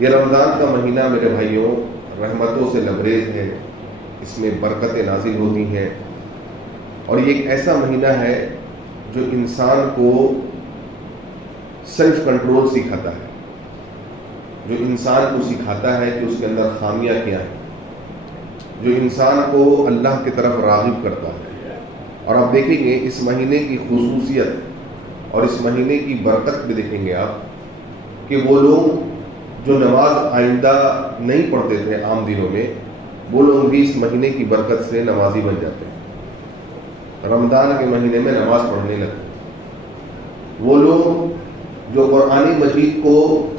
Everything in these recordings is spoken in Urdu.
یہ رمضان کا مہینہ میرے بھائیوں رحمتوں سے لبریز ہے، اس میں برکتیں نازل ہوتی ہیں، اور یہ ایک ایسا مہینہ ہے جو انسان کو سیلف کنٹرول سکھاتا ہے، جو انسان کو سکھاتا ہے کہ اس کے اندر خامیاں کیا ہیں، جو انسان کو اللہ کی طرف راغب کرتا ہے۔ اور آپ دیکھیں گے اس مہینے کی خصوصیت اور اس مہینے کی برکت بھی دیکھیں گے آپ کہ وہ لوگ جو نماز آئندہ نہیں پڑھتے تھے عام دنوں میں، وہ لوگ بھی اس مہینے کی برکت سے نمازی بن جاتے ہیں، رمضان کے مہینے میں نماز پڑھنے لگتے۔ وہ لوگ جو قرآن مجید کو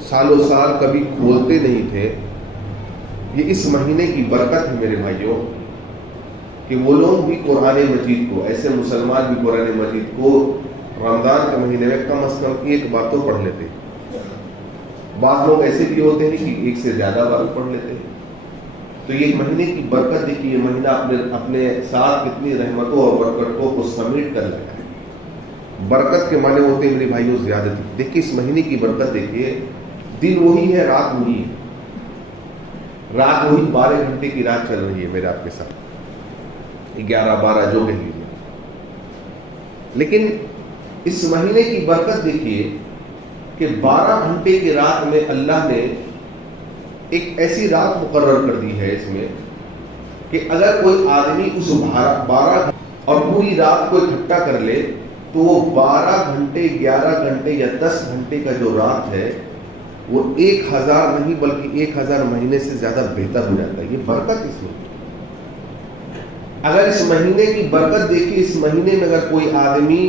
سالوں سال کبھی کھولتے نہیں تھے، یہ اس مہینے کی برکت ہے میرے بھائیوں کہ وہ لوگ بھی قرآن مجید کو، ایسے مسلمان بھی قرآن مجید کو رمضان کے مہینے میں کم از کم ایک بار تو پڑھ لیتے ہیں۔ بعض لوگ ایسے بھی ہوتے ہیں کہ ایک سے زیادہ بار پڑھ لیتے ہیں۔ تو یہ مہینے کی برکت دیکھیے، یہ مہینہ اپنے ساتھ کتنی رحمتوں اور برکتوں کو سمیٹ کر لایا ہے۔ برکت کے معنی ہوتے ہیں میرے بھائیوں زیادتی۔ دیکھیے اس مہینے کی برکت دیکھیے، دن وہی ہے، رات وہی ہے، رات وہی 12 گھنٹے کی رات چل رہی ہے میرے آپ کے ساتھ، 11-12 جو کہہ لیجیے، لیکن اس مہینے کی برکت دیکھیے کہ 12 گھنٹے کی رات میں اللہ نے ایک ایسی رات مقرر کر دی ہے اس میں کہ اگر کوئی آدمی اس 12 اور پوری رات کو اکٹھا کر لے تو وہ 12 گھنٹے 11 گھنٹے یا 10 گھنٹے کا جو رات ہے وہ 1000 نہیں بلکہ 1000 مہینے سے زیادہ بہتر ہو جاتا ہے۔ یہ برکت اس میں، اگر اس مہینے کی برکت دیکھیے، اس مہینے میں اگر کوئی آدمی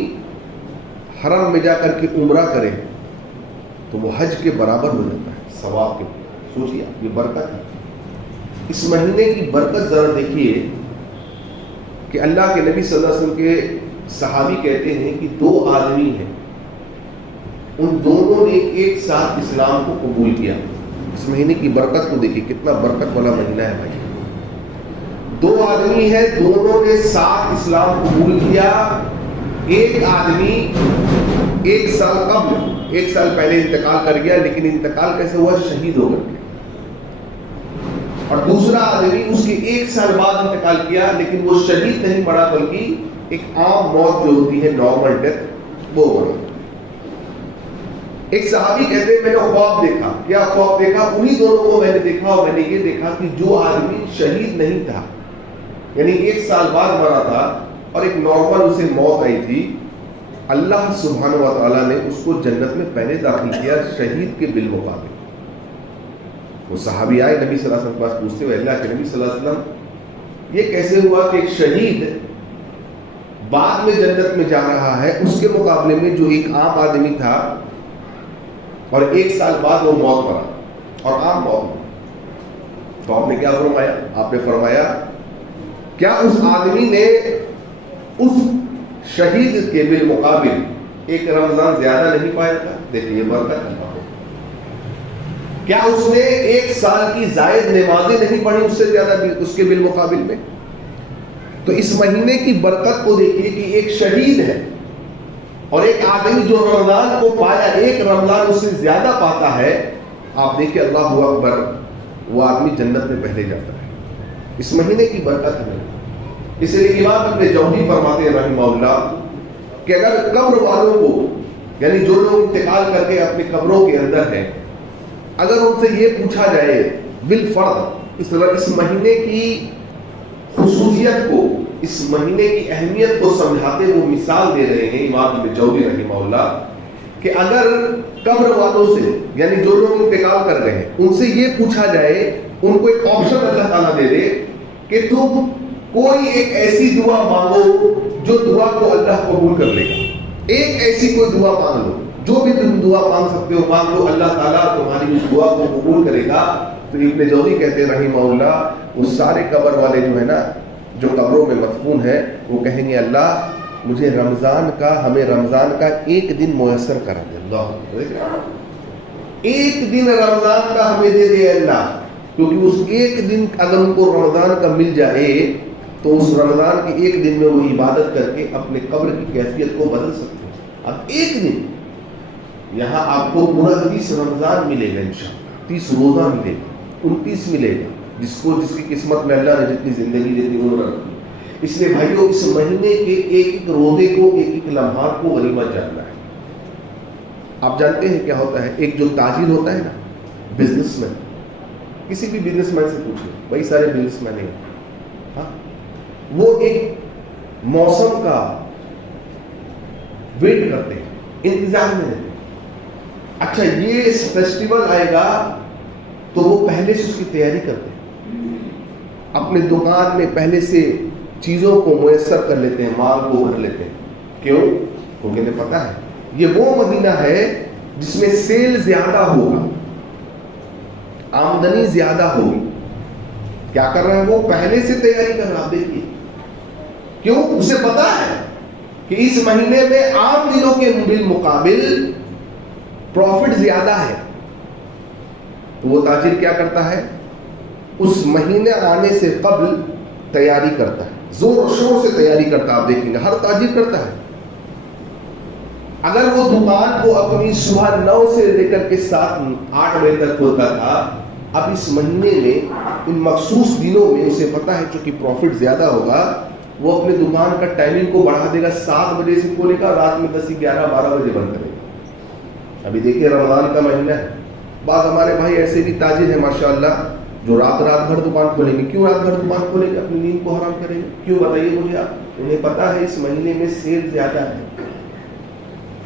حرم میں جا کر کے عمرہ کرے تو وہ حج کے برابر ہو جاتا ہے ثواب کے۔ سوچیے یہ برکت ہے اس مہینے کی برکت۔ ذرا دیکھیے کہ اللہ کے نبی صلی اللہ علیہ وسلم کے صحابی کہتے ہیں کہ 2 آدمی ہیں، ان دونوں نے ایک ساتھ اسلام کو قبول کیا۔ اس مہینے کی برکت کو دیکھیے، کتنا برکت والا مہینہ ہے بھائی۔ 2 آدمی ہیں، دونوں نے ساتھ اسلام قبول کیا۔ ایک آدمی 1 سال قبل، 1 سال پہلے انتقال کر گیا، لیکن انتقال کیسے ہوا؟ شہید ہو کر کے۔ اور دوسرا آدمی اس کے 1 سال بعد انتقال کیا، لیکن وہ شہید نہیں پڑا بلکہ ایک عام موت جو ہوتی ہے، نارمل ڈیتھ، وہ مڑا۔ ایک صحابی کہتے ہیں میں نے خواب دیکھا۔ کیا خواب دیکھا؟ انہی دونوں کو میں نے دیکھا، اور میں نے یہ دیکھا کہ جو آدمی شہید نہیں تھا، یعنی 1 سال بعد مرا تھا اور ایک نارمل اسے موت آئی تھی، اللہ سبحانہ و تعالیٰ نے اس کو جنت میں پہلے داخل کیا شہید کے بالمقابل۔ وہ صحابی آئے نبی صلی اللہ علیہ وسلم کے پاس پوچھتے ہوئے، اللہ کے نبی صلی اللہ علیہ وسلم یہ کیسے ہوا کہ ایک شہید بعد میں جنت میں جا رہا ہے اس کے مقابلے میں جو ایک عام آدمی تھا اور 1 سال بعد وہ موت مرا اور عام موت؟ تو آپ نے کیا فرمایا؟ آپ نے فرمایا کیا اس آدمی نے اس شہید کے بالمقابل ایک رمضان زیادہ نہیں پایا تھا؟ دیکھیے برکت اللہ ہو۔ کیا اس نے 1 سال کی زائد نمازیں نہیں پڑھی اس سے زیادہ اس کے بالمقابل میں؟ تو اس مہینے کی برکت کو دیکھیے کہ ایک شہید ہے اور ایک آدمی جو رمضان کو پایا، 1 رمضان اس سے زیادہ پاتا ہے۔ آپ دیکھیں اللہ اکبر، وہ آدمی جنت میں پہلے جاتا ہے۔ اس مہینے کی برکت ہے۔ اس لیے امام ابن جوزی فرماتے ہیں رحمہ اللہ کہ اگر قبر والوں کو، یعنی جو لوگ انتقال کر کے اپنی قبروں کے اندر ہیں، اگر ان سے یہ پوچھا جائے بالفرض اس مہینے کی خصوصیت کو، اس مہینے کی اہمیت کو سمجھاتے وہ مثال دے رہے ہیں امام ابن جوزی رحمہ اللہ کہ اگر قبر والوں سے، یعنی جو لوگ انتقال کر رہے ہیں، ان سے یہ پوچھا جائے، ان کو ایک آپشن اللہ تعالیٰ دے دے کہ تم کوئی ایک ایسی دعا مانگو جو دعا کو اللہ قبول کر لے گا، ایک ایسی کوئی دعا مانگ لو، جو بھی تم دعا مانگ سکتے ہو مانگ لو، اللہ تعالیٰ تمہاری اس دعا کو قبول کرے گا۔ تو ابن جوزی کہتے ہیں رحمہ اللہ، وہ سارے قبر والے جو ہے نا، جو قبروں میں مدفون ہیں، وہ کہیں گے اللہ مجھے ہمیں رمضان کا 1 دن میسر کرا دے، اللہ 1 دن رمضان کا ہمیں دے دے اللہ، کیونکہ اس 1 دن اگر ان کو رمضان کا مل جائے تو اس رمضان کے 1 دن میں وہ عبادت کر کے اپنے قبر کی کیفیت کو بدل سکتے ہیں۔ اب 1 دن یہاں آپ کو پورا 30 رمضان ملے گا انشاءاللہ۔ 30 روزہ ملے گا، 29 ملے گا، جس کی قسمت میں اللہ نے جتنی زندگی جتنی عمر رکھی. اس لیے بھائیو اس مہینے کے ایک ایک روزے کو، ایک ایک لمحات کو غنیمت جاننا ہے. آپ جانتے ہیں کیا ہوتا ہے؟ ایک جو تاجر ہوتا ہے نا، بزنس مین، کسی بھی بزنس مین سے پوچھیں، بڑی سارے بزنس مین ہیں، ہاں، وہ ایک موسم کا ویٹ کرتے ہیں، انتظار میں رہتے ہیں. اچھا یہ فیسٹیول آئے گا تو وہ پہلے سے اس کی تیاری کرتے ہیں، اپنے دکان میں پہلے سے چیزوں کو میسر کر لیتے ہیں، مال کو بھر لیتے ہیں. کیوں؟ کیونکہ انہیں پتا ہے یہ وہ مہینہ ہے جس میں سیل زیادہ ہوگا، آمدنی زیادہ ہوگی. کیا کر رہے ہیں؟ وہ پہلے سے تیاری کر رہا. آپ دیکھیے کیوں؟ اسے پتا ہے کہ اس مہینے میں عام دنوں کے بالمقابل پروفٹ زیادہ ہے. تو وہ تاجر کیا کرتا ہے؟ اس مہینے آنے سے قبل تیاری کرتا ہے، زور و شور سے تیاری کرتا ہے. آپ دیکھیں گے ہر تاجر کرتا ہے. اگر وہ دکان کو اپنی صبح 9 سے لے کر کے 7-8 بجے تک کھولتا تھا، اب اس مہینے میں ان مخصوص دنوں میں اسے پتا ہے چونکہ پروفٹ زیادہ ہوگا، وہ اپنے دکان کا ٹائمنگ کو بڑھا دے گا. 7 بجے سے کھولے گا، رات میں 10, 11, 12 بجے بند کرے گا. ابھی دیکھیے رمضان کا مہینہ ہے، بعض ہمارے بھائی ایسے بھی تاجر ہیں ماشاءاللہ جو رات بھر دکان کھولیں گے. کیوں رات بھر دکان کھولیں گے؟ اپنی نیند کو حرام کریں گے. کیوں بتائیے مجھے آپ؟ انہیں پتا ہے اس مہینے میں سیل زیادہ ہے،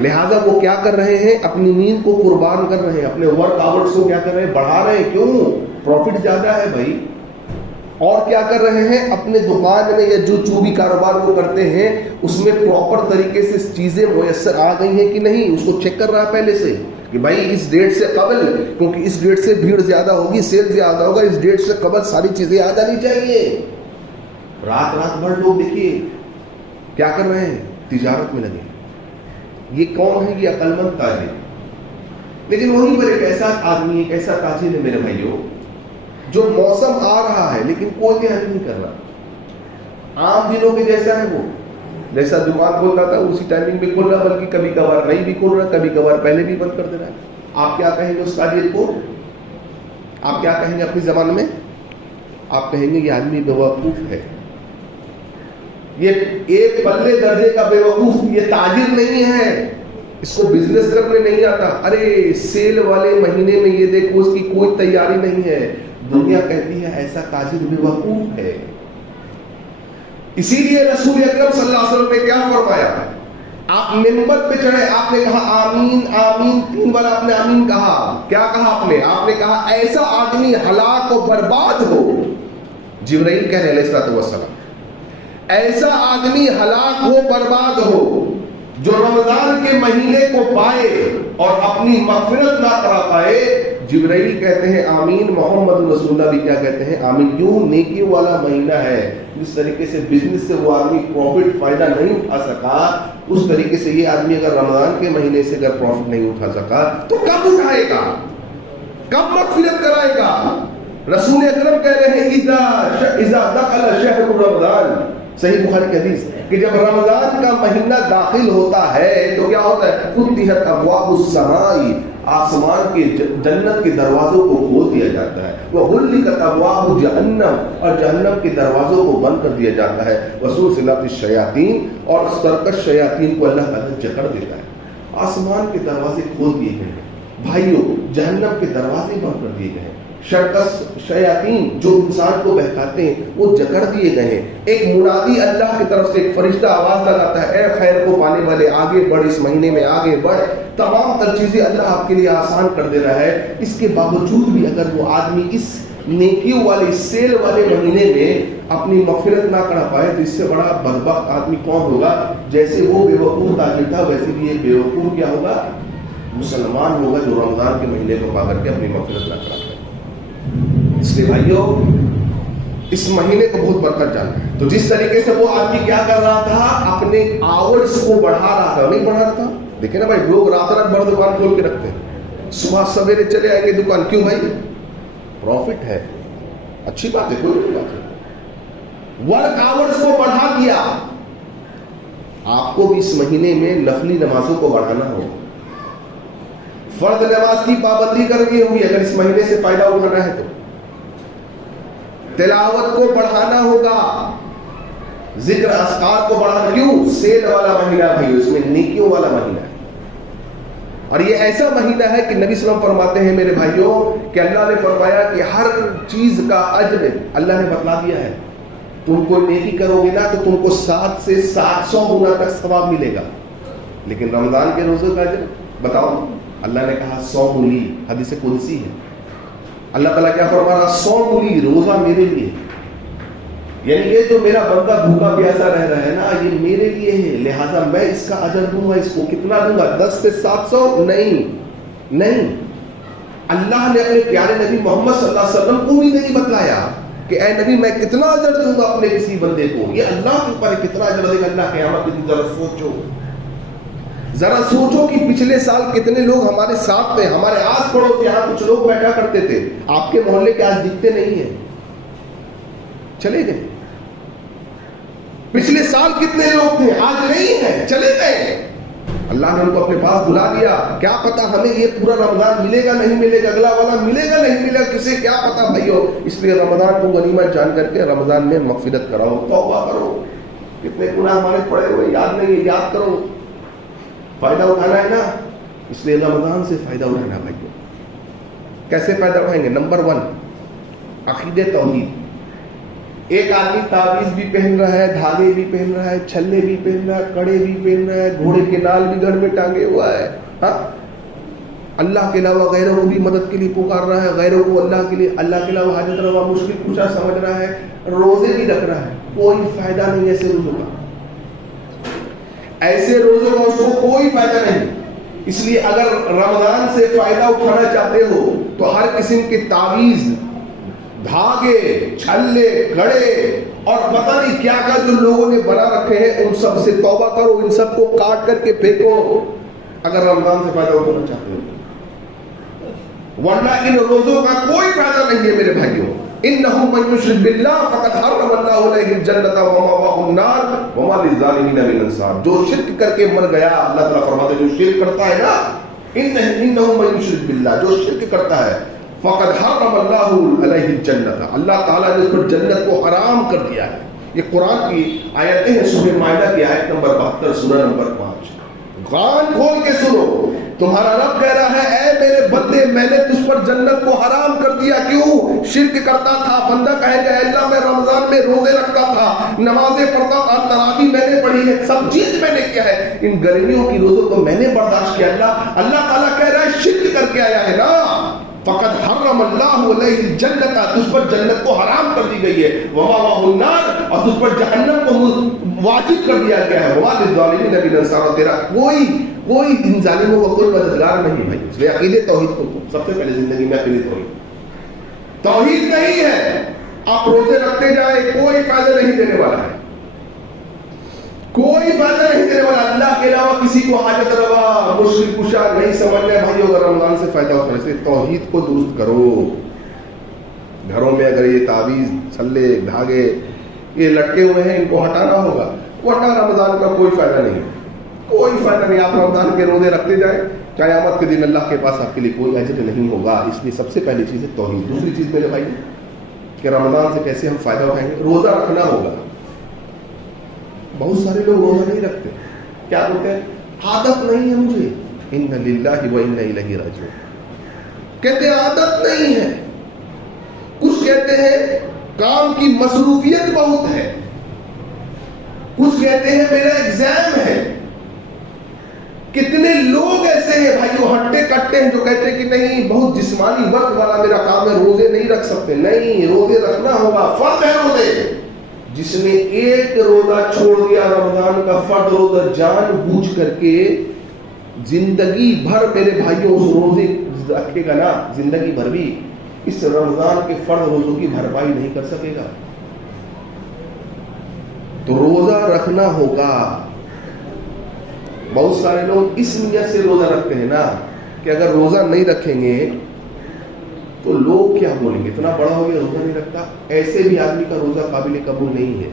لہذا وہ کیا کر رہے ہیں؟ اپنی نیند کو قربان کر رہے ہیں، اپنے ورک آورز کو کیا کر رہے ہیں؟ بڑھا رہے ہیں. کیوں؟ پروفٹ زیادہ ہے بھائی. اور کیا کر رہے ہیں؟ اپنے دکان میں یا جو بھی کاروبار وہ کرتے ہیں اس میں پراپر طریقے سے چیزیں میسر آ گئی ہیں کہ نہیں، اس کو چیک کر رہا ہے پہلے سے کہ بھائی اس ڈیٹ سے قبل، کیونکہ اس ڈیٹ سے بھیڑ زیادہ ہوگی، سیل زیادہ ہوگا، اس ڈیٹ سے قبل ساری چیزیں آ جانی چاہیے. رات بھر لوگ دیکھیے کیا کر رہے ہیں؟ تجارت میں لگے. یہ کون ہے؟ یہ عقل مند تاجر. لیکن وہیں پر ایک ایسا آدمی، ایک ایسا تاجر ہے میرے بھائیوں، جو موسم آ رہا ہے لیکن کوئی دھیان نہیں کر رہا. عام دنوں کے جیسا ہے، وہ جیسا دکان کھولتا تھا اسی ٹائمنگ میں کھول رہا، بلکہ کبھی کبھار نہیں بھی کھول رہا، کبھی کبھار پہلے بھی بند کر دے رہا ہے. آپ کیا کہیں گے اس تاجر کو؟ آپ کیا کہیں گے اپنی زبان میں؟ آپ کہیں گے یہ آدمی بیوقوف ہے، یہ ایک پلے درجے کا بیوقوف، یہ تاجر نہیں ہے، اس کو بزنس کرنے نہیں آتا. ارے سیل والے مہینے میں یہ دیکھو اس کی کوئی تیاری نہیں ہے. دنیا کہتی ہے ایسا تاجر بیوقوف ہے. اسی لیے رسول اکرم صلی اللہ علیہ وسلم نے کیا فرمایا؟ آپ ممبر پہ چڑھے، آپ نے کہا آمین آمین 3 بار آپ نے آمین کہا. کیا کہا آپ نے؟ آپ نے کہا ایسا آدمی ہلاک و برباد ہو. جبرائیل کہہ رہے علیہ السلام، ایسا آدمی ہلاک ہو، برباد ہو جو رمضان کے مہینے کو پائے اور اپنی مغفرت نہ کرا پائے. جبرائیل کہتے ہیں آمین، محمد رسول اللہ بھی کیا کہتے ہیں؟ آمین. کیوں؟ نیکی والا مہینہ ہے. جس طریقے سے بزنس سے وہ آدمی پروفٹ فائدہ نہیں اٹھا سکا، اس طریقے سے یہ آدمی اگر رمضان کے مہینے سے اگر پروفٹ نہیں اٹھا سکا تو کب اٹھائے گا؟ کب مغفرت کرائے گا؟ رسول اکرم کہہ رہے ہیں اذا دخل شہر رمضان، صحیح بخاری کی حدیث، کہ جب رمضان کا مہینہ داخل ہوتا ہے تو کیا ہوتا ہے؟ فتحت ابواب السماء، آسمان کے جنت کے دروازوں کو کھول دیا جاتا ہے. وغلقت ابواب جہنم، اور جہنم کے دروازوں کو بند کر دیا جاتا ہے. وسلسلت الشیاطین، اور سرکش شیاطین کو اللہ تعالیٰ جکڑ دیتا ہے. آسمان کے دروازے کھول دیے گئے ہیں بھائیوں، جہنم کے دروازے بند کر دیے گئے ہیں. شرکس شیاطین جو انسان کو بہکاتے ہیں وہ جکڑ دیے گئے ہیں. ایک منادی اللہ کی طرف سے ایک فرشتہ آواز لگاتا ہے، اے خیر کو پانے والے آگے بڑھ، اس مہینے میں آگے بڑھ. تمام تر چیزیں اللہ آپ کے لیے آسان کر دے رہا ہے. اس کے باوجود بھی اگر وہ آدمی اس نیکیوں والے سیل والے مہینے میں اپنی مغفرت نہ کرا پائے تو اس سے بڑا بدبخت آدمی کون ہوگا؟ جیسے وہ بیوقوف تاجر تھا ویسے بھی یہ بیوقوف کیا ہوگا؟ مسلمان ہوگا جو رمضان کے مہینے کو پا کر کے اپنی مغفرت نہ کرا پائے. اس لیے بھائیوں اس مہینے کو بہت برکت جانا ہے. تو جس طریقے سے وہ آدمی کیا کر رہا تھا؟ اپنے آورز کو بڑھا رہا تھا. نہیں بڑھا رہا تھا؟ دیکھیں نا بھائی، لوگ رات بھر دکان کھول کے رکھتے ہیں، صبح سویرے چلے آئیں گے دکان. کیوں بھائی؟ پروفٹ ہے، اچھی بات ہے، کوئی نہیں بات ہے. ورک آورز کو بڑھا دیا. آپ کو بھی اس مہینے میں نفلی نمازوں کو بڑھانا ہوگا، فرض نماز کی پابندی کرنی ہوگی اگر اس مہینے سے فائدہ اٹھانا ہے تو، تلاوت کو بڑھانا ہوگا، ذکر اذکار کو بڑھانا. کیوں؟ سیل والا مہینہ بھائی، اس میں نیکیوں والا مہینہ ہے. اور یہ ایسا مہینہ ہے کہ نبی صلی اللہ علیہ وسلم فرماتے ہیں میرے بھائیوں کہ اللہ نے فرمایا کہ ہر چیز کا اجر اللہ نے بتلا دیا ہے. تم کوئی نیکی کرو گے نا تو تم کو 7 سے 700 گنا تک ثواب ملے گا. لیکن رمضان کے روزے کا اجر بتاؤ، اللہ نے کہا 100 لی، حدیث قدسی ہے. اللہ تعالیٰ کیا فرما رہا؟ 100 لی روزہ میرے لیے. یعنی یہ جو میرا بندہ بھوکا پیاسا رہ رہا ہے نا، یہ میرے لیے ہے، لہٰذا میں اس کا اجر دوں گا. اس کو کتنا دوں گا؟ 10 سے 700 نہیں. اللہ نے اپنے پیارے نبی محمد صلی اللہ علیہ وسلم کو بھی نہیں بتلایا کہ اے نبی میں کتنا اجر دوں گا اپنے کسی بندے کو. یہ اللہ کے اوپر ہے کتنا اجر دے گا اللہ قیامت کے دن. ذرا سوچو کہ پچھلے سال کتنے لوگ ہمارے ساتھ تھے، ہمارے آس پڑوس یہاں کچھ لوگ بیٹھا کرتے تھے، آپ کے محلے کے آج دکھتے نہیں ہیں، چلے گئے. پچھلے سال کتنے لوگ تھے، آج نہیں ہیں، چلے گئے. اللہ نے ان کو اپنے پاس بلا لیا. کیا پتا ہمیں یہ پورا رمضان ملے گا نہیں ملے گا، اگلا والا ملے گا نہیں ملے گا، کسے کیا پتا بھائیو. اس لیے رمضان کو غنیمت جان کر کے رمضان میں مغفرت کراؤ، توبہ کرو. کتنے گناہ ہمارے پڑے ہوئے یاد نہیں ہے، یاد کرو. فائدہ اٹھانا ہے نا، اس لیے رمضان سے فائدہ اٹھانا بھائیو. کیسے فائدہ اٹھائیں گے؟ نمبر 1 عقیدہ توحید. ایک آدمی تعویذ بھی پہن رہا ہے، دھاگے بھی پہن رہا ہے، چھلے بھی پہن رہا ہے، کڑے بھی پہن رہا ہے، گھوڑے کے نال بھی گھر میں ٹانگے ہوا ہے. ہاں، اللہ کے علاوہ غیروں کو بھی مدد کے لیے پکار رہا ہے، غیروں کو اللہ کے لیے، اللہ کے علاوہ حاجت روا مشکل کشا سمجھ رہا ہے، روزے بھی رکھ رہا ہے. کوئی فائدہ نہیں ایسے روزوں کا. ایسے روزوں کا اس کو کوئی فائدہ نہیں. اس لیے اگر رمضان سے فائدہ اٹھانا چاہتے ہو تو ہر قسم کے تعویذ، دھاگے، چھلے، گھڑے اور پتہ نہیں کیا کیا جو لوگوں نے بنا رکھے ہیں ان سب سے توبہ کرو، ان سب کو کاٹ کر کے پھینکو اگر رمضان سے فائدہ اٹھانا چاہتے ہو. ورنہ ان روزوں کا کوئی فائدہ نہیں ہے میرے بھائیوں. انه من يشرك بالله فقد حرم الله عليه الجنة ومأواه النار وما للظالمين من انصار. جو شرک کر کے مر گیا، اللہ تعالیٰ فرماتے ہیں جو شرک کرتا ہے نا، انه من يشرك بالله، جو شرک کرتا ہے، فقد حرم الله عليه الجنة، اللہ تعالیٰ نے اس پر جنت کو حرام کر دیا ہے. یہ قرآن کی آیتیں ہیں، سورہ مائدہ کی آیت نمبر 72، سورہ نمبر 5. کان کھول کے سنو. تمہارا رب کہہ رہا ہے اے میرے بندے میں نے تجھ پر جنت کو حرام کر دیا. کیوں؟ شرک کرتا تھا. بندہ کہے گا اللہ میں رمضان میں روزے رکھتا تھا، نمازیں پڑھتا تھا، تراویح میں نے پڑھی ہے، سب چیز میں نے کیا ہے، ان گرمیوں کی روزوں کو میں نے برداشت کیا. اللہ تعالیٰ کہہ رہا ہے شرک کر کے آیا ہے نا، فقط حرم اللہ علیہ الجنت، تجھ پر جنت کو حرام کر دی گئی ہے، ومأواہ النار، اور تجھ پر جہنم کو واجب کر دیا گیا ہے، وما للظالمین من انصار، تیرا کوئی ان ظالموں کا کوئی مددگار نہیں بھائی. اس لیے عقیدہ توحید کو سب سے پہلے زندگی میں عقیدہ توحید نہیں ہے. آپ روزے رکھتے جائیں کوئی فائدہ نہیں دینے والا ہے، کوئی فائدہ نہیں دینے والا. اللہ کے علاوہ کسی کو حاجت روا مشکل کشا نہیں سمجھنا ہے بھائی. اگر رمضان سے فائدہ اٹھانا ہے توحید کو درست کرو. گھروں میں اگر یہ تعویذ، چھلے، دھاگے یہ لٹکے ہوئے ہیں ان کو ہٹانا ہوگا، ورنہ رمضان کا کوئی فائدہ نہیں، کوئی فائدہ نہیں. آپ رمضان کے روزے رکھتے جائیں، قیامت کے دن اللہ کے پاس آپ کے لیے کوئی اجر نہیں ہوگا. اس لیے سب سے پہلی چیز ہے توحید. دوسری چیز میرے بھائی کہ رمضان سے کیسے ہم فائدہ اٹھائیں گے؟ روزہ رکھنا ہوگا. بہت سارے لوگ روزہ نہیں رکھتے، کیا بولتے ہیں عادت نہیں ہے مجھے. انا للہ و انا الیہ راجعون. کہتے ہیں عادت نہیں ہے. کچھ کہتے ہیں کام کی مصروفیت بہت ہے. کچھ کہتے ہیں میرا ایگزام ہے. کتنے لوگ ایسے ہیں بھائی وہ ہٹے کٹے ہیں جو کہتے ہیں کہ نہیں بہت جسمانی وقت والا میرا کام ہے، روزے نہیں رکھ سکتے. نہیں، روزے رکھنا ہوگا، فرض ہے روزے. جس نے ایک روزہ چھوڑ دیا رمضان کا فرض روزہ جان بوجھ کر کے، زندگی بھر میرے بھائیوں اس روزے رکھے گا نا، زندگی بھر بھی اس رمضان کے فرض روزوں کی بھرپائی نہیں کر سکے گا. تو روزہ رکھنا ہوگا. بہت سارے لوگ اس نیت سے روزہ رکھتے ہیں نا کہ اگر روزہ نہیں رکھیں گے تو لوگ کیا بولیں گے، اتنا بڑا ہو گیا روزہ نہیں رکھتا. ایسے بھی آدمی کا روزہ قابل قبول نہیں ہے.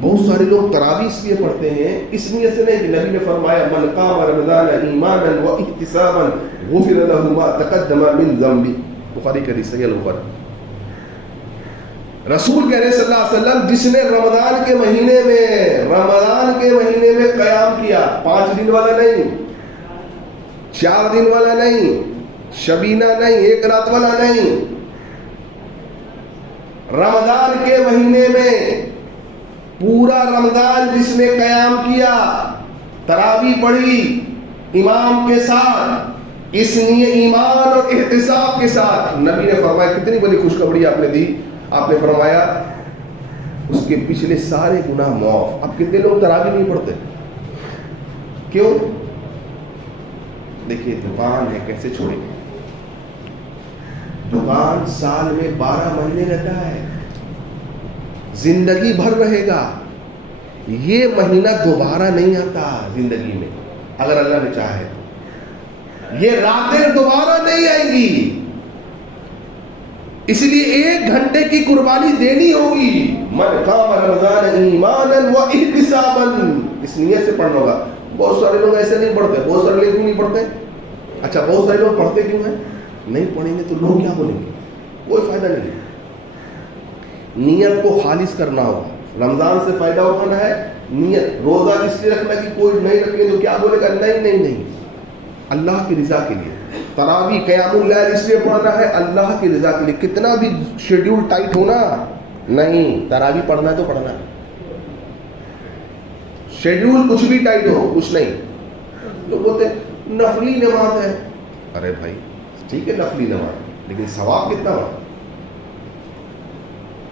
بہت سارے لوگ تراویح اس لیے پڑھتے ہیں اس نیت سے نہیں کہ نبی نے فرمایا من قام رمضان ایمانا واحتسابا غفر له ما تقدم من ذنبه، بخاری کی حدیث صحیح البخاری۔ رسول کہہ رہے صلی اللہ علیہ وسلم جس نے رمضان کے مہینے میں قیام کیا، 5 دن والا نہیں، 4 دن والا نہیں، شبینہ نہیں، 1 رات والا نہیں، رمضان کے مہینے میں پورا رمضان جس نے قیام کیا، تراویح پڑھی امام کے ساتھ، اس لیے ایمان اور احتساب کے ساتھ، نبی نے فرمایا کتنی بڑی خوشخبری آپ نے دی، آپ نے فرمایا اس کے پچھلے سارے گناہ معاف۔ اب کتنے لوگ تراویح نہیں پڑھتے؟ کیوں؟ دیکھیے دکان ہے، کیسے چھوڑیں گے؟ دکان سال میں 12 مہینے رہتا ہے، زندگی بھر رہے گا، یہ مہینہ دوبارہ نہیں آتا زندگی میں، اگر اللہ نے چاہے تو یہ راتیں دوبارہ نہیں آئیں گی، اس لیے 1 گھنٹے کی قربانی دینی ہوگی۔ من قام رمضان ایمانا واحتسابا، اس نیت سے پڑھنا ہوگا۔ بہت سارے لوگ ایسے نہیں پڑھتے، بہت سارے لوگ کیوں نہیں پڑھتے؟ اچھا بہت سارے لوگ پڑھتے کیوں ہیں؟ نہیں پڑھیں گے تو لوگ کیا بولیں گے؟ کوئی فائدہ نہیں۔ نیت کو خالص کرنا ہوگا، رمضان سے فائدہ اٹھانا ہے، نیت روزہ اس لیے رکھنا کہ کوئی نہیں رکھے تو کیا بولے گا؟ نہیں، اللہ کی رضا کے لیے۔ تراویح قیام اللیل اس لیے پڑھنا ہے اللہ کی رضا کے لیے، کتنا بھی شیڈیول ٹائٹ ہونا نہیں، تراویح پڑھنا ہے تو پڑھنا ہے، شیڈیول کچھ بھی ٹائٹ ہو کچھ نہیں۔ لوگ بولتے ہیں نفلی نماز ہے، ارے بھائی ٹھیک ہے نفلی نماز، لیکن ثواب کتنا بڑا،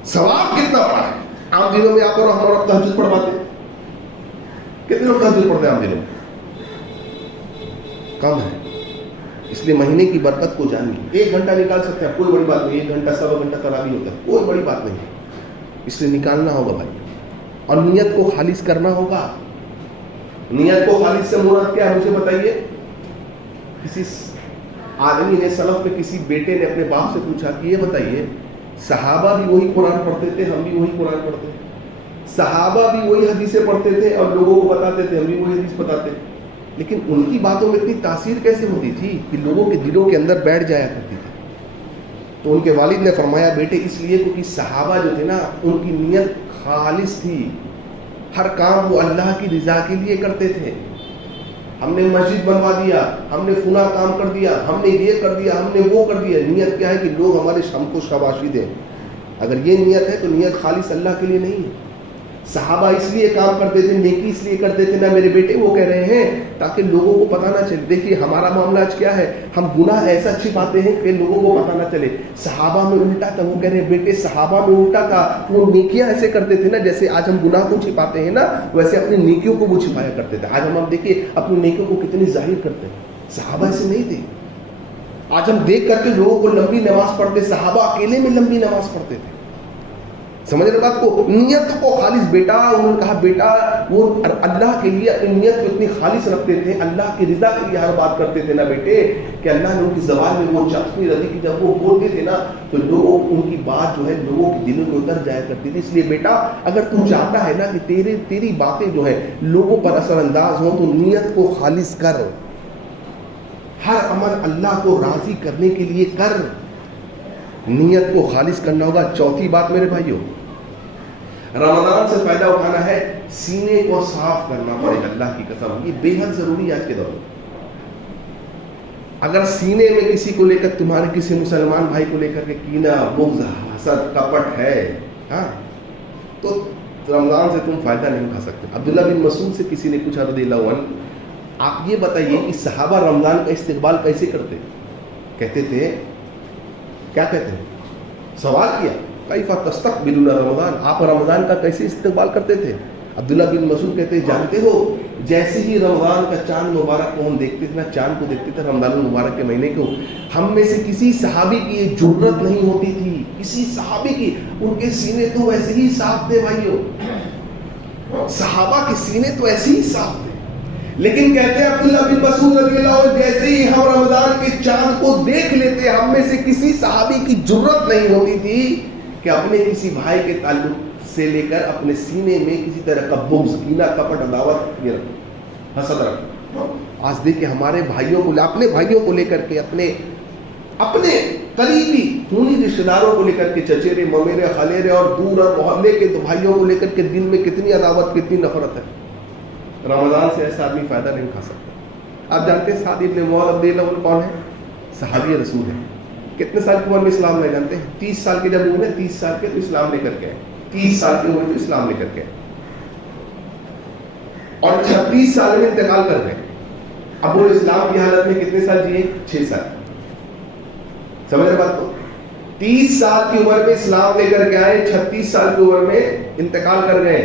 ثواب کتنا بڑا ہے۔ عام دنوں میں آپ اور ہم اور تہجد پڑھ پاتے؟ کتنے لوگ تہجد پڑھتے ہیں عام دنوں میں؟ کم ہے۔ اس لیے مہینے کی برکت کو جانیے۔ 1 گھنٹہ نکال سکتے ہیں، کوئی بڑی بات نہیں، 1 گھنٹہ 1.25 گھنٹہ تراویح ہوتا ہے، کوئی بڑی بات نہیں، اس لیے نکالنا ہوگا بھائی، اور نیت کو خالص کرنا ہوگا۔ نیت کو خالص سے مراد کیا ہے مجھے بتائیے؟ کسی آدمی نے سلف میں کسی بیٹے نے اپنے باپ سے پوچھا کہ یہ بتائیے صحابہ بھی وہی قرآن پڑھتے تھے، ہم بھی وہی قرآن پڑھتے ہیں، صحابہ بھی وہی حدیثیں پڑھتے تھے اور لوگوں کو بتاتے تھے، ہم بھی وہی حدیث بتاتے، لیکن ان کی باتوں میں اتنی تاثیر کیسے ہوتی تھی کہ لوگوں کے دلوں کے اندر بیٹھ جایا کرتی تھی؟ تو ان کے والد نے فرمایا بیٹے اس لیے کیونکہ صحابہ جو تھے نا ان کی نیت خالص تھی، ہر کام وہ اللہ کی رضا کے لیے کرتے تھے۔ ہم نے مسجد بنوا دیا، ہم نے فلاں کام کر دیا، ہم نے یہ کر دیا، ہم نے وہ کر دیا، نیت کیا ہے کہ لوگ ہمارے ہم کو شاباشی دیں۔ اگر یہ نیت ہے تو نیت خالص اللہ کے لیے نہیں ہے۔ صحابہ اس لیے کام کرتے تھے، نیکی اس لیے کرتے تھے نا میرے بیٹے، وہ کہہ رہے ہیں تاکہ لوگوں کو پتہ نہ چلے۔ دیکھیے ہمارا معاملہ آج کیا ہے، ہم گناہ ایسا چھپاتے ہیں کہ لوگوں کو پتہ نہ چلے۔ صحابہ میں الٹا تھا، وہ کہہ رہے ہیں بیٹے صحابہ میں الٹا تھا، وہ نیکیاں ایسے کرتے تھے نا جیسے آج ہم گناہ کو چھپاتے ہیں نا ویسے اپنی نیکیوں کو وہ چھپایا کرتے تھے۔ آج ہم دیکھیے اپنی نیکیوں کو کتنی ظاہر کرتے ہیں، صحابہ ایسے نہیں تھے۔ آج ہم دیکھ کر کے لوگوں کو لمبی نماز پڑھتے، صحابہ اکیلے میں لمبی نماز پڑھتے تھے۔ سمجھ رہے بات کو؟ نیت کو خالص بیٹا، انہوں نے کہا بیٹا وہ اللہ کے لیے اپنی نیت کو اتنی خالص رکھتے تھے، اللہ کی رضا کے لیے ہر بات کرتے تھے نا بیٹے کہ اللہ نے ان کی زبان میں وہ چاشنی رضی کی جب وہ بولتے تھے نا تو لوگوں ان کی بات جو ہے لوگوں کے دلوں میں اتر جایا کرتی تھی۔ اس لیے بیٹا اگر تم چاہتا ہے نا کہ تیری باتیں جو ہے لوگوں پر اثر انداز ہوں تو نیت کو خالص کر، ہر عمل اللہ کو راضی کرنے کے لیے کر، نیت کو خالص کرنا ہوگا۔ چوتھی بات میرے بھائیوں، رمضان سے فائدہ اٹھانا ہے، سینے کو صاف کرنا پڑے گا، اللہ کی قسم یہ بے حد ضروری ہے آج کے دور میں۔ اگر سینے میں کسی کو لے کر تمہارے کسی مسلمان بھائی کو لے کر کے کینہ، بغض، حسد، کپٹ ہے ہاں تو رمضان سے تم فائدہ نہیں اٹھا سکتے۔ عبداللہ بن مسعود سے کسی نے پوچھا رضی اللہ عنہ، آپ یہ بتائیے کہ صحابہ رمضان کا استقبال کیسے کرتے؟ کہتے تھے کیا کہتے ہیں؟ سوال کیا کیف تستقبلون رمضان، آپ رمضان کا کیسے استقبال کرتے تھے؟ عبداللہ بن مسعود کہتے ہیں جانتے ہو جیسے ہی رمضان کا چاند مبارک کو ہم دیکھتے تھے نا، چاند کو دیکھتے تھے رمضان المبارک کے مہینے کو، ہم میں سے کسی صحابی کی یہ جرت نہیں ہوتی تھی، کسی صحابی کی، ان کے سینے تو ویسے ہی صاف تھے بھائیو، صحابہ کے سینے تو ایسے ہی صاف تھے، لیکن کہتے ہیں عبداللہ بن مسعود رضی اللہ عنہ جیسے ہی ہم رمضان کے چاند کو دیکھ لیتے ہم میں سے کسی صحابی کی جرت نہیں ہوتی تھی کہ اپنے کسی بھائی کے تعلق سے لے کر اپنے سینے میں کسی طرح کا بغض، کینہ، کپٹ، عداوت، یہ رکھو، حسد رکھو. آج دیکھیں ہمارے بھائیوں کو، اپنے بھائیوں کو لے کر کے، اپنے قریبی خونی رشتہ داروں کو لے کر کے، چچیرے، ممیرے، خلیرے اور دور اور محلے کے بھائیوں کو لے کر کے دل میں کتنی عداوت، کتنی نفرت ہے. رمضان سے ایسا آدمی فائدہ نہیں اٹھا سکتا. آپ جانتے ہیں سعد ابن معاذ رضی اللہ عنہ کون ہے؟ صحابی رسول ہے. کتنے سال کی عمر میں اسلام لے جانتے ہیں؟ 30 سال کے جب ہوئے، 30 سال کے تو اسلام لے کر کے آئے. 30 سال کے ہوئے تو اسلام لے کر کے آئے اور 36 سال میں انتقال کر گئے. ابو الاسلام کی حالت میں کتنے سال جیے؟ 6 سال. سمجھ رہے بات کو؟ 30 سال کی عمر میں اسلام لے کر کے آئے، 36 سال کی عمر میں انتقال کر گئے.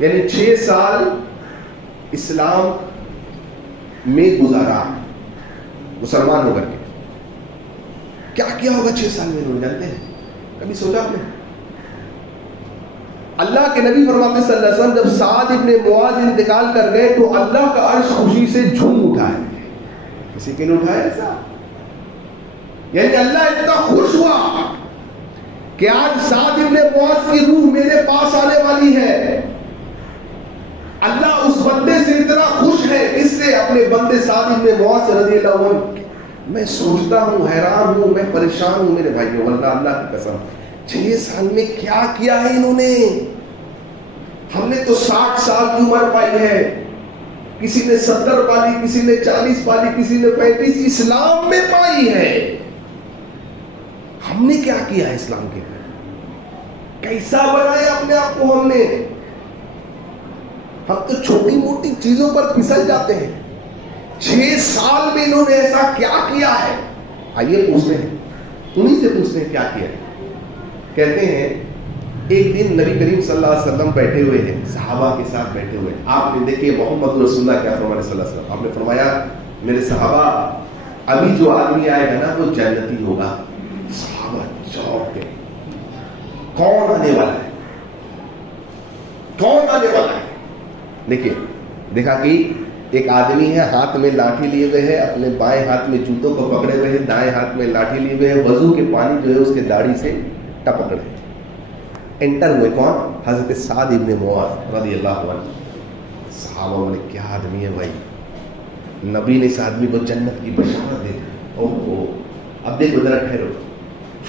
یعنی 6 سال اسلام میں گزارا مسلمان ہو کر کے. کیا کیا ہوگا 6 سال میں انہوں نے جانتے ہیں؟ کبھی سوچا آپ نے؟ اللہ کے نبی فرماتے صلی اللہ علیہ وسلم جب سعد ابن معاذ انتقال کر گئے تو اللہ کا عرش خوشی سے جھوم اٹھا ہے. کسی کے لیے اٹھایا ایسا؟ یعنی اللہ اتنا خوش ہوا کہ آج سعد ابن معاذ کی روح میرے پاس آنے والی ہے. اللہ اس بندے سے اتنا خوش ہے، اس سے اپنے بندے سعد ابن معاذ رضی اللہ عنہ. میں سوچتا ہوں، حیران ہوں، میں پریشان ہوں میرے بھائیوں، واللہ اللہ کی قسم 6 سال میں کیا کیا ہے انہوں نے. ہم نے تو 60 سال کی عمر پائی ہے، کسی نے 70 پالی، کسی نے 40 پالی، کسی نے 35 اسلام میں پائی ہے. ہم نے کیا کیا ہے اسلام کے لیے؟ کیسا بنایا اپنے آپ کو ہم نے؟ ہم تو چھوٹی موٹی چیزوں پر پھسل جاتے ہیں. 6 سال میں انہوں نے ایسا کیا کیا ہے؟ آئیے پوچھتے ہیں، انہیں سے پوچھتے ہیں کیا کیا ہے. کہتے ہیں ایک دن نبی کریم صلی اللہ علیہ وسلم بیٹھے ہوئے ہیں، صحابہ کے ساتھ بیٹھے ہوئے. آپ نے دیکھے محمد رسول اللہ کیا فرمایا صلی اللہ علیہ وسلم. آپ نے فرمایا میرے صحابہ ابھی جو آدمی آئے گا نا وہ جنتی ہوگا. صحابہ چونک گئے، کون آنے والا ہے؟ کون آنے والا ہے؟ دیکھیے، دیکھا کہ ایک آدمی ہے، ہاتھ میں لاٹھی لیے ہوئے ہے، اپنے بائیں ہاتھ میں جوتوں کو پکڑے ہوئے ہیں، دائیں ہاتھ میں لاٹھی لیے ہوئے ہیں، وضو کے پانی جو ہے اس کے داڑھی سے ٹپک رہے. انٹر ہوئے کون؟ حضرت سعد ابن معاذ رضی اللہ عنہ. صحابہ نے کیا آدمی ہے بھائی، نبی نے اس آدمی کو جنت کی بشارت دے دی. اوہ اب دیکھو ذرا ٹھہرو.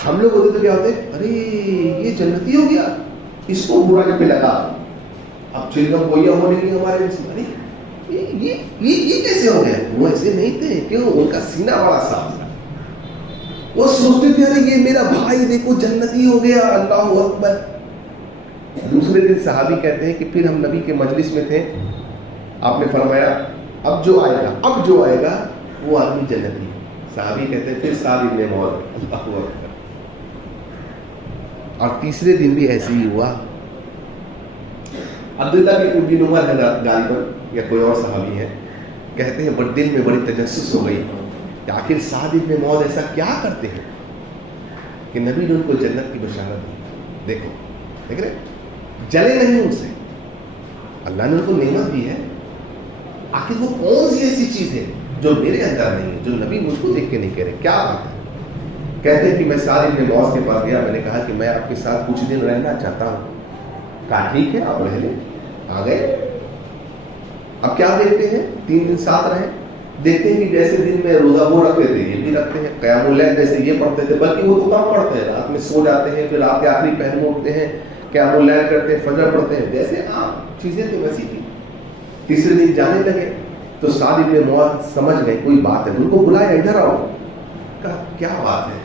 ہم لوگ ہوتے تو کیا ہوتے؟ ارے یہ جنتی ہو گیا، اس کو برائی پہ لگا. اب چلگم گویا ہونے کی ہمارے یہ کیسے ہو گئے؟ وہ ایسے نہیں تھے، کیوں؟ ان کا سینہ بڑا صاف تھا. وہ سوچتے تھے ارے یہ میرا بھائی دیکھو جنتی ہو گیا، اللہ اکبر. دوسرے دن صحابی کہتے ہیں کہ پھر ہم نبی کے مجلس میں تھے، آپ نے فرمایا اب جو آئے گا وہ آدمی جنتی. صحابی کہتے ہیں پھر سعد ابن معاذ، اللہ اکبر. اور تیسرے دن بھی ایسے ہی ہوا. عبداللہ بن عمر غالباً یا کوئی اور صحابی ہے، کہتے ہیں بڑے دل میں بڑی تجسس ہو گئی کہ آخر سعد ابن معاذ ایسا کیا کرتے ہیں کہ نبی نے ان کو جنت کی بشارت دی. دیکھو دیکھ رہے، جلے نہیں ان سے، اللہ نے ان کو نعمت دی ہے. آخر وہ کون سی ایسی چیز ہے جو میرے اندر نہیں ہے، جو نبی مجھ کو دیکھ کے نہیں کہہ رہے؟ کیا بات ہے؟ کہتے ہیں کہ میں سعد ابن معاذ کے پاس گیا، میں نے کہا کہ میں آپ کے ساتھ کچھ دن رہنا چاہتا ہوں. کہا ٹھیک ہے آپ رہ لیں. آ گئے. اب کیا دیکھتے ہیں؟ 3 دن ساتھ رہے. دیکھتے ہیں کہ جیسے دن میں روزہ وہ رکھتے تھے یہ بھی رکھتے ہیں، قیام اللیل جیسے یہ پڑھتے تھے، بلکہ وہ تو کم پڑھتے ہیں، رات میں سو جاتے ہیں، پھر رات کے آخری پہر میں اٹھتے ہیں، قیام اللیل کرتے ہیں، فجر پڑھتے ہیں، جیسے عام چیزیں تھیں ویسی تھی. تیسرے دن جانے لگے تو سعد ابن معاذ سمجھ گئے کوئی بات ہے، ان کو بلایا ادھر آؤ. کہا کیا بات ہے؟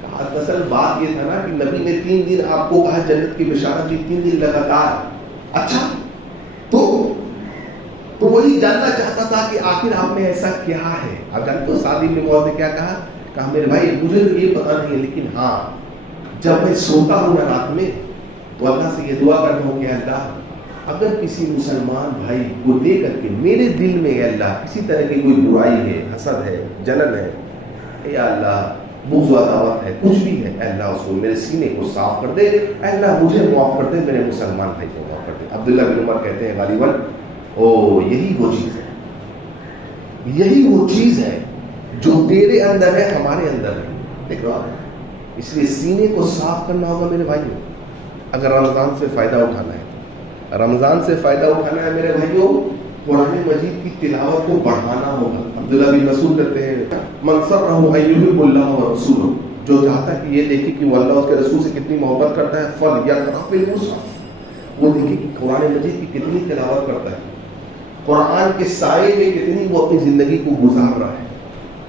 کہا دراصل بات یہ تھا نا کہ نبی نے 3 دن آپ کو کہا جنت کی بشارت دی، 3 دن لگاتار. اچھا تو وہی جاننا چاہتا تھا کہ آخر آپ نے ایسا کیا ہے. آپ جانتے ہو سعد ابن معاذ نے کیا کہا؟ کہا میرے بھائی مجھے تو یہ پتا نہیں ہے، لیکن ہاں جب میں سوتا ہوں نا رات میں تو اللہ سے یہ دعا کرتا ہوں کہ اللہ اگر کسی مسلمان بھائی کو دے کر کے میرے دل میں اے اللہ کسی طرح کی کوئی برائی ہے، حسد ہے، جلن ہے، اے اللہ بغض و عداوت ہے، کچھ بھی ہے، اے اللہ اس کو میرے سینے کو صاف کر دے، اے اللہ مجھے معاف کر دے، میرے مسلمان بھائی کو معاف کر دے. عبداللہ بن عمر کہتے ہیں غالباً یہی وہ چیز ہے، یہی وہ چیز ہے جو تیرے اندر ہے ہمارے اندر ہے. دیکھو آپ، اس لیے سینے کو صاف کرنا ہوگا میرے بھائیوں. اگر رمضان سے فائدہ اٹھانا ہے، رمضان سے فائدہ اٹھانا ہے میرے بھائیوں، قرآن مجید کی تلاوت کو بڑھانا ہوگا۔ عبداللہ بن مسعود کہتے ہیں من سرہ ان یحب اللہ ورسولہ، جو چاہتا ہے کہ یہ دیکھے کہ وہ اللہ اس کے رسول سے کتنی محبت کرتا ہے، فلیقرأ فی المصحف، وہ دیکھے کہ قرآن مجید کی کتنی تلاوت کرتا ہے، قرآن کے سائے میں کتنی وہ اپنی زندگی کو گزار رہا ہے،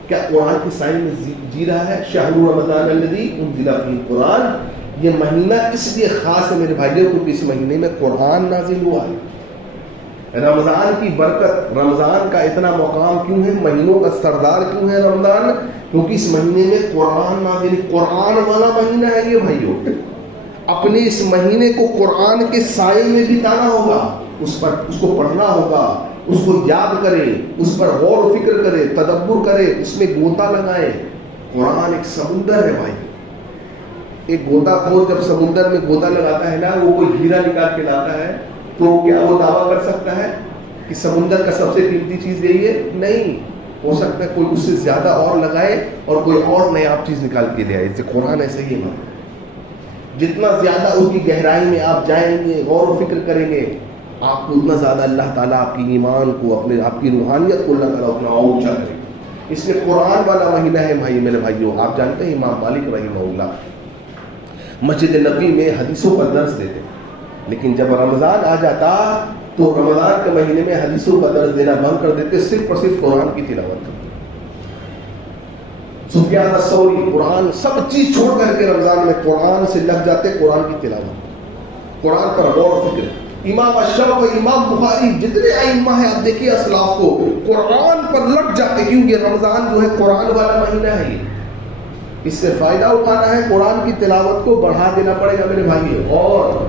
کیا قرآن کے سائے میں جی رہا ہے۔ شہر رمضان الذی انزل فیہ القرآن، یہ مہینہ اس لیے خاص ہے میرے بھائیوں کو کہ اس مہینے میں قرآن نازل ہوا ہے۔ رمضان کی برکت، رمضان کا اتنا مقام کیوں ہے، مہینوں کا سردار کیوں ہے رمضان، کیونکہ اس مہینے میں قرآن نازل، قرآن والا مہینہ ہے یہ بھائیوں۔ اپنے اس مہینے کو قرآن کے سائے میں بتانا ہوگا، اس کو پڑھنا ہوگا، اس کو یاد کرے، اس پر غور و فکر کرے، تدبر کرے، اس میں غوطہ لگائے۔ قرآن ایک سمندر ہے بھائی، ایک غوطہ خور جب سمندر میں غوطہ لگاتا ہے نا، وہ کوئی ہیرا نکال کے لاتا ہے تو کیا وہ دعویٰ کر سکتا ہے کہ سمندر کا سب سے قیمتی چیز یہی ہے؟ نہیں، ہو سکتا ہے کوئی اس سے زیادہ اور لگائے اور کوئی اور نایاب چیز نکال کے لے آئے۔ جیسے قرآن ایسا ہی ہے، جتنا زیادہ اس کی گہرائی میں آپ جائیں گے، غور و فکر کریں گے، آپ کو اتنا زیادہ اللہ تعالیٰ آپ کی ایمان کو، آپ کی روحانیت کو اللہ تعالیٰ اتنا اور اونچا کرے گا۔ اس لیے قرآن والا مہینہ ہے بھائی میرے بھائیوں۔ آپ جانتے ہیں امام مالک رحمہ اللہ مسجد نبی میں حدیثوں کا درس دیتے، لیکن جب رمضان آ جاتا تو رمضان کے مہینے میں حدیثوں کا درس دینا بند کر دیتے، صرف اور صرف قرآن کی تلاوت کرتے۔ سفیان الثوری قرآن سب چیز چھوڑ کر کے رمضان میں قرآن سے لگ جاتے، قرآن کی تلاوت، قرآن پر غور و فکر۔ امام اشرف، امام بخاری، جتنے ائمہ ہیں آپ دیکھیے اسلاف کو، قرآن پر لگ جاتے، کیونکہ رمضان جو ہے قرآن والا مہینہ ہے یہ۔ اس سے فائدہ اٹھانا ہے، قرآن کی تلاوت کو بڑھا دینا پڑے گا میرے بھائی، اور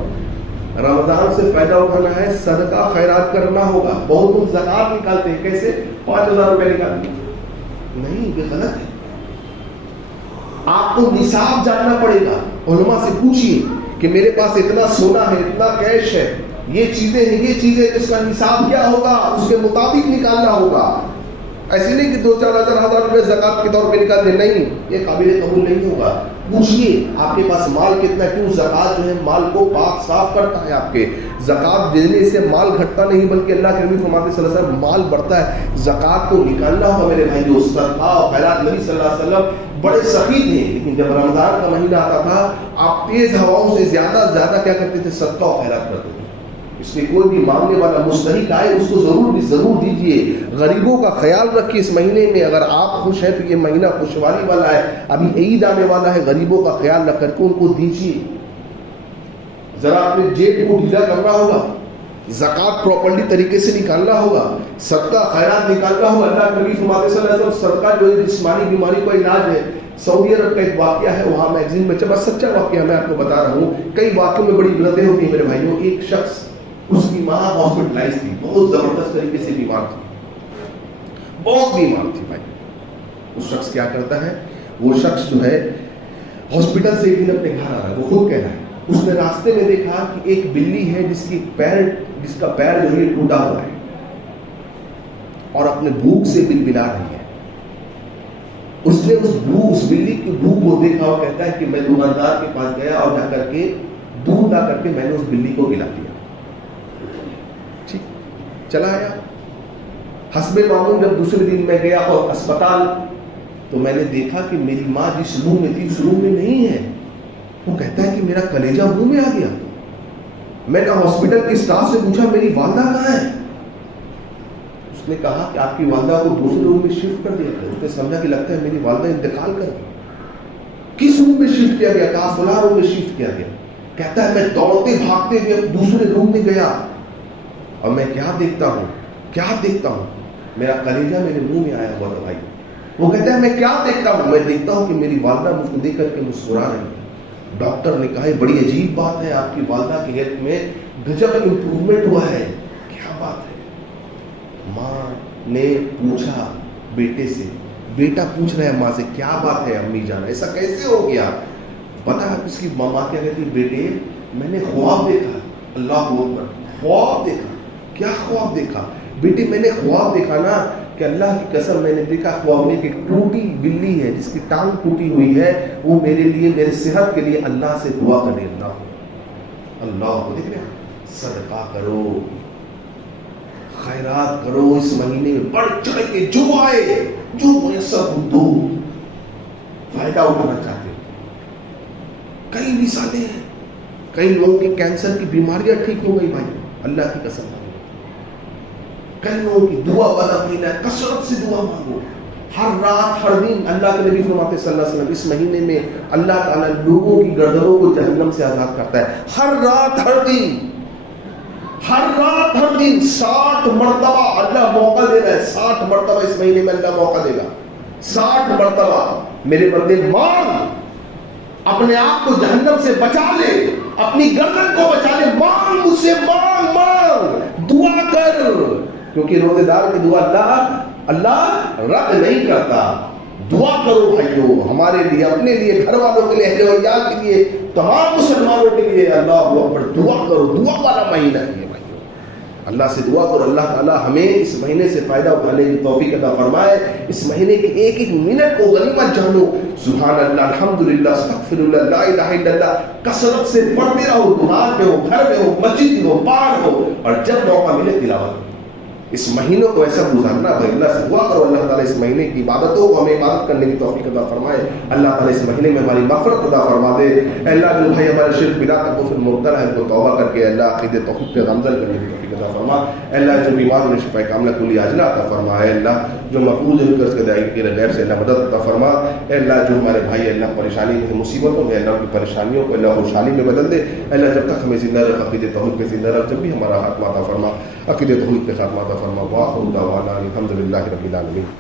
رمضان سے فائدہ اٹھانا ہے، صدقہ خیرات کرنا ہوگا۔ بہت لوگ زکات نکالتے ہیں، کیسے 5000 روپے نکالتے ہیں، نہیں، یہ غلط ہے۔ آپ کو نصاب جاننا پڑے گا، علماء سے پوچھیے کہ میرے پاس اتنا سونا ہے، اتنا کیش ہے، یہ چیزیں ہیں، یہ چیزیں، اس کا نصاب کیا ہوگا، اس کے مطابق نکالنا ہوگا۔ ایسے نہیں کہ 2-4 روپے زکات کے طور پہ نکال دیں، نہیں، یہ قابل قبول نہیں ہوگا۔ پوچھیے آپ کے پاس مال کتنا، کیوں زکات جو ہے مال کو پاک صاف کرتا ہے۔ آپ کے زکات دینے سے مال گھٹتا نہیں، بلکہ اللہ کے نبی فرماتے صلی اللہ علیہ وسلم مال بڑھتا ہے۔ زکات کو نکالنا ہوگا میرے بھائی، جو صدقہ اور خیرات، نبی صلی اللہ علیہ وسلم بڑے سخی تھے، لیکن جب رمضان کا مہینہ آتا تھا آپ تیز ہواؤں سے زیادہ کیا کرتے تھے، صدقہ اور خیرات کرتے تھے۔ اس میں کوئی بھی مانگنے والا مستحق آئے اس کو ضرور دیجیے۔ غریبوں کا خیال رکھیے اس مہینے میں، اگر آپ خوش ہیں تو یہ مہینہ خوشحالی والا ہے، ابھی عید آنے والا ہے، غریبوں کا خیال رکھ کر کے ان کو دیجیے۔ ذرا اپنے جیب کو ڈھیلا کرنا ہوگا، زکات پراپرلی طریقے سے نکالنا ہوگا، صدقہ خیرات نکالنا ہوگا۔ اللہ کے نبی فرماتے صلی اللہ علیہ وسلم صدقہ جو ہے جسمانی بیماری کا علاج ہے۔ سعودی عرب کا ایک واقعہ ہے، وہاں میگزین میں جب سچا واقعہ میں آپ کو بتا رہا ہوں، کئی واقعوں میں بڑی عبرتیں ہوتی ہیں میرے بھائیوں۔ ایک شخص، اس کی ماں ہاسپٹلائز تھی، بہت زبردست طریقے سے بیمار تھی، بہت بیمار تھی بھائی۔ اس شخص کیا کرتا ہے، وہ شخص جو ہے ہاسپٹل سے ایک دن اپنے گھر آ رہا ہے، وہ خود کہہ رہا ہے، اس نے راستے میں دیکھا کہ ایک بلی ہے جس کا پیر جو ہے ٹوٹا ہوا ہے اور اپنے بھوک سے بلبلا رہی ہے۔ اس نے اس بلی کی بھوک کو دیکھا اور کہتا ہے کہ میں دکاندار کے پاس گیا اور جا کر کے دودھ لا کر کے میں نے اس بلی کو پلا دیا۔ ٹھیک، چلا آیا۔ حسب معمول جب دوسرے دن میں گیا اور اسپتال، تو میں نے دیکھا کہ میری ماں جس روم میں تھی اس روم میں نہیں ہے۔ وہ کہتا ہے کہ میرا کلیجہ منہ میں آ گیا۔ میں نے ہاسپٹل کے اسٹاف سے پوچھا میری والدہ کہاں ہے؟ اس نے کہا کہ آپ کی والدہ کو دوسرے روم میں شفٹ کر دیا گیا۔ اس نے سمجھا کہ لگتا ہے میری والدہ انتقال کر گئی۔ کس روم میں شفٹ کیا گیا؟ کہا فلاں روم میں شفٹ کیا گیا۔ کہتا ہے میں دوڑتے بھاگتے ہوئے دوسرے روم میں گیا اور میں کیا دیکھتا ہوں، میرا کلیجہ میرے منہ میں آیا ہوا تھا بھائی۔ وہ کہتا ہے میں کیا دیکھتا ہوں، میں دیکھتا ہوں کہ میری والدہ مجھ کو دیکھ کر کے مسکرا رہی ہے۔ ڈاکٹر نے کہا بڑی عجیب بات ہے، آپ کی والدہ کی ہیلتھ میں گجب امپروومنٹ ہوا ہے، کیا بات ہے؟ ماں نے پوچھا بیٹے سے، بیٹا پوچھ رہا ہے ماں سے کیا بات ہے امی جان، ایسا کیسے ہو گیا؟ پتا اس کی ماں کیا کہتی، بیٹے میں نے خواب دیکھا۔ اللہ اکبر، خواب دیکھا؟ کیا خواب دیکھا بیٹے؟ میں نے خواب دیکھا نا کہ اللہ کی قسم میں نے دیکھا خواب میں کہ ٹوٹی بلی ہے جس کی ٹانگ ٹوٹی ہوئی ہے، وہ میرے لیے، میرے صحت کے لیے اللہ سے دعا کرے، اللہ اللہ کو دیکھ رہے ہیں، صدقہ کرو، خیرات کرو، اس مہینے میں بڑھ چڑھ کے جو آئے جو میسر دو، فائدہ اٹھانا چاہتے ہیں۔ کئی مثالیں ہیں، کئی لوگوں کی کینسر کی بیماریاں ٹھیک ہو گئی بھائی، اللہ کی قسم، کئی لوگوں کی دعا والا مہینہ ہے، کثرت سے دعا مانگو، ہر رات ہر دن۔ اللہ کے نبی فرماتے صلی اللہ علیہ وسلم اس مہینے میں اللہ تعالیٰ لوگوں کی گردنوں کو جہنم سے آزاد کرتا ہے، ہر رات ہر دن، ہر رات ہر دن 60 مرتبہ اللہ موقع دے رہا ہے، 60 مرتبہ اس مہینے میں اللہ موقع دے گا، 60 مرتبہ۔ میرے بندے مانگ، اپنے آپ کو جہنم سے بچا لے، اپنی گردن کو بچا لے، مانگ مجھ سے، مانگ مانگ، دعا کر، کیونکہ روزے دار کی دعا اللہ رد نہیں کرتا۔ دعا کرو بھائیو، ہمارے لیے، اپنے لیے، گھر والوں کے لیے، اہل و عیال کے لیے، تمام مسلمانوں کے لیے، اللہ اکبر، دعا کرو، دعا والا مہینہ ہے بھائیو۔ اللہ سے دعا کرو، اللہ تعالیٰ ہمیں اس مہینے سے فائدہ اٹھانے کی توفیق عطا فرمائے۔ اس مہینے کے ایک ایک منٹ کو غنیمت جانو، سبحان اللہ، الحمدللہ، استغفر اللہ، لا الہ الا اللہ، کثرت سے پڑھتے رہو، دکان میں ہو، گھر میں ہو، مسجد میں ہو، باہر ہو، اور جب موقع ملے تلاوت کرو۔ اس مہینوں کو ایسا گزارنا بھائی، اللہ سے دعا کرو، اللہ تعالیٰ اس مہینے کی عبادتوں کو ہمیں عبادت کرنے کی توفیق عطا فرمائے۔ اللہ تعالیٰ اس مہینے میں ہماری مغفرت عطا فرما دے۔ اے اللہ جو بھائی ہمارے شرک بدعت اور کفر مبتلا ہے، ان کو توبہ کر کے اللہ عقیدے توحید پہ گامزن کرنے کی توفیق عطا فرما۔ اے اللہ جو بیمار انہیں شفا کاملہ کلی عاجلہ عطا فرما۔ اے اللہ جو مقبوض ہے قرض کے دائیں کے غیر سے اللہ مدد عطا فرما۔ اے اللہ جو ہمارے بھائی اللہ پریشانی میں مصیبتوں میں، اللہ کی پریشانیوں کو اللہ خوشحالی میں بدل دے۔ اے اللہ جب تک ہمیں زندہ رکھ، عقیدے توحید پہ زندہ رکھ، جب بھی ہمارا خاتمہ عطا فرما، عقیدے توحید پہ خاتمہ عطا فرما۔ وآخر دعوانا الحمدللہ رب العالمین۔